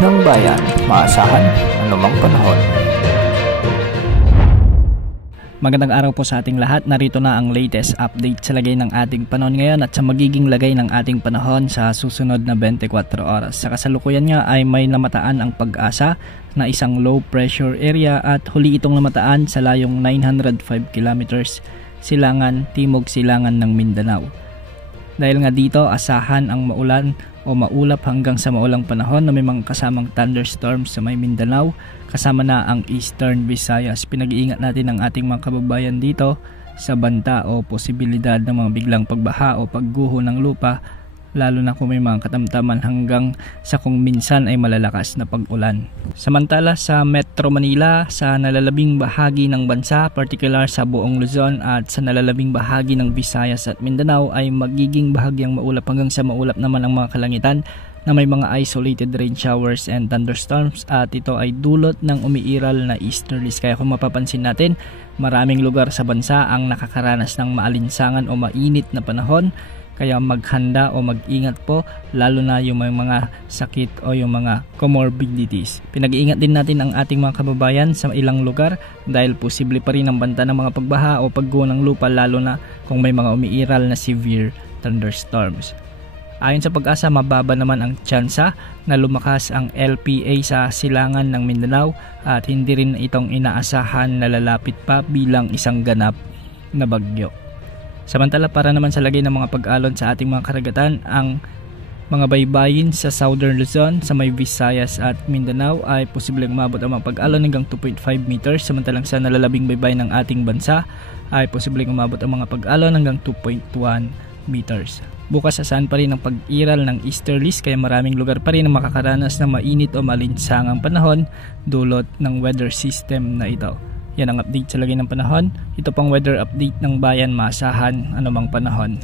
ng bayan, maasahan anumang panahon. Magandang araw po sa ating lahat. Narito na ang latest update sa lagay ng ating panahon ngayon at sa magiging lagay ng ating panahon sa susunod na 24 oras. Sa kasalukuyan nga ay may namataan ang Pag-asa na isang low pressure area at huli itong namataan sa layong 905 kilometers silangan timog silangan ng Mindanao. Dahil nga dito asahan ang maulan o maulap hanggang sa maulang panahon na may mga kasamang thunderstorms sa may Mindanao, kasama na ang Eastern Visayas. Pinag-iingat natin ang ating mga kababayan dito sa banta o posibilidad ng mga biglang pagbaha o pagguho ng lupa, lalo na kung may mga katamtaman hanggang sa kung minsan ay malalakas na pag-ulan. Samantala sa Metro Manila, sa nalalabing bahagi ng bansa, particular sa buong Luzon at sa nalalabing bahagi ng Visayas at Mindanao ay magiging bahagyang maulap hanggang sa maulap naman ang mga kalangitan na may mga isolated rain showers and thunderstorms, at ito ay dulot ng umiiral na easterlies. Kaya kung mapapansin natin, maraming lugar sa bansa ang nakakaranas ng maalinsangan o mainit na panahon. Kaya maghanda o mag-ingat po, lalo na yung mga sakit o yung mga comorbidities. Pinag-iingat din natin ang ating mga kababayan sa ilang lugar dahil posible pa rin ang banta ng mga pagbaha o pagguho ng lupa, lalo na kung may mga umiiral na severe thunderstorms. Ayon sa Pag-asa, mababa naman ang tsansa na lumakas ang LPA sa silangan ng Mindanao at hindi rin itong inaasahan na lalapit pa bilang isang ganap na bagyo. Samantala, para naman sa lagay ng mga pag-alon sa ating mga karagatan, ang mga baybayin sa Southern Luzon, sa may Visayas at Mindanao ay posibleng umabot ang mga pag-alon hanggang 2.5 meters. Samantalang sa nalalabing baybayin ng ating bansa ay posibleng umabot ang mga pag-alon hanggang 2.1 meters. Bukas asahan pa rin ang pag-iral ng easterlies, kaya maraming lugar pa rin ang makakaranas ng mainit o malinsangang panahon dulot ng weather system na ito. Yan ang update sa lagay ng panahon. Ito pang weather update ng bayan, maasahan anumang panahon.